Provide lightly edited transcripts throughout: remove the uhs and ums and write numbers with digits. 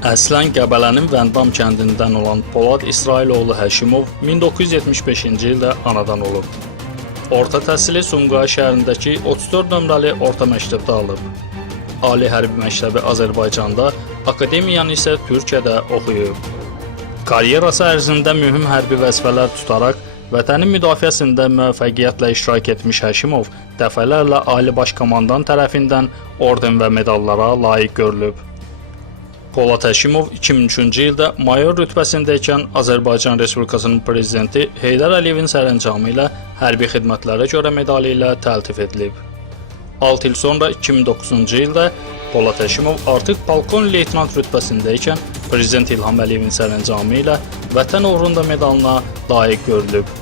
Əslən Qəbələnin Vəndam kəndindən olan Polad İsrailoğlu Həşimov 1975-ci ildə anadan olub. Orta təhsili Sumqayıt şəhərindəki 34 nömrəli orta məktəbdə alıb. Ali hərbi məktəbi Azərbaycanda, akademiyanı isə Türkiyədə oxuyub. Karyerası ərzində mühüm hərbi vəzifələr tutaraq vətənin müdafiəsində müvəffəqiyyətlə iştirak etmiş Həşimov dəfələrlə Ali Baş Komandan tərəfindən orden və medallara layiq görülüb. Polad Həşimov 2003-cü ildə mayor rütbəsindəykən Azərbaycan Respublikasının prezidenti Heydər Əliyevin sərəncamı ilə hərbi xidmətlərə görə medalı ilə təltif edilib. 6 il sonra 2009-cu ildə Polad Həşimov artıq polkovnik leytenant rütbəsindəykən Prezident İlham Əliyevin sərəncamı ilə Vətən uğrunda medalına layiq görülüb.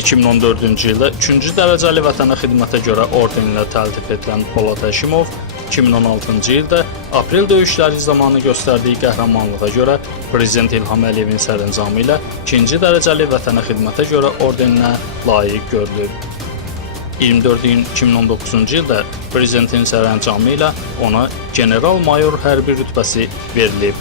2014-cü ildə 3-cü dərəcəli vətənə xidmətə görə orden ilə təltif edilən Polad Həşimov 2016-cı ildə aprel döyüşləri zamanı göstərdiyi qəhrəmanlığa görə Prezident İlham Əliyevin sərəncamı ilə 2-ci dərəcəli vətənə xidmətə görə ordeninə layiq görülüb. 24 iyun 2019-cu ildə Prezidentin sərəncamı ilə ona general-mayor hərbi rütbəsi verilib.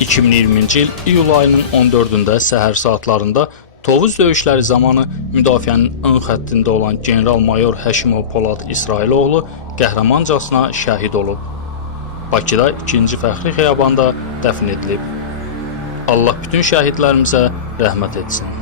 2020-ci il iyul ayının 14-də səhər saatlarında Tovuz döyüşləri zamanı müdafiənin ön xəttində olan general-mayor Həşimov Polad İsrailoğlu qəhrəmancasına şəhid olub. Bakıda 2-ci fəxri xiyabanda dəfn edilib. Allah bütün şəhidlərimizə rəhmət etsin.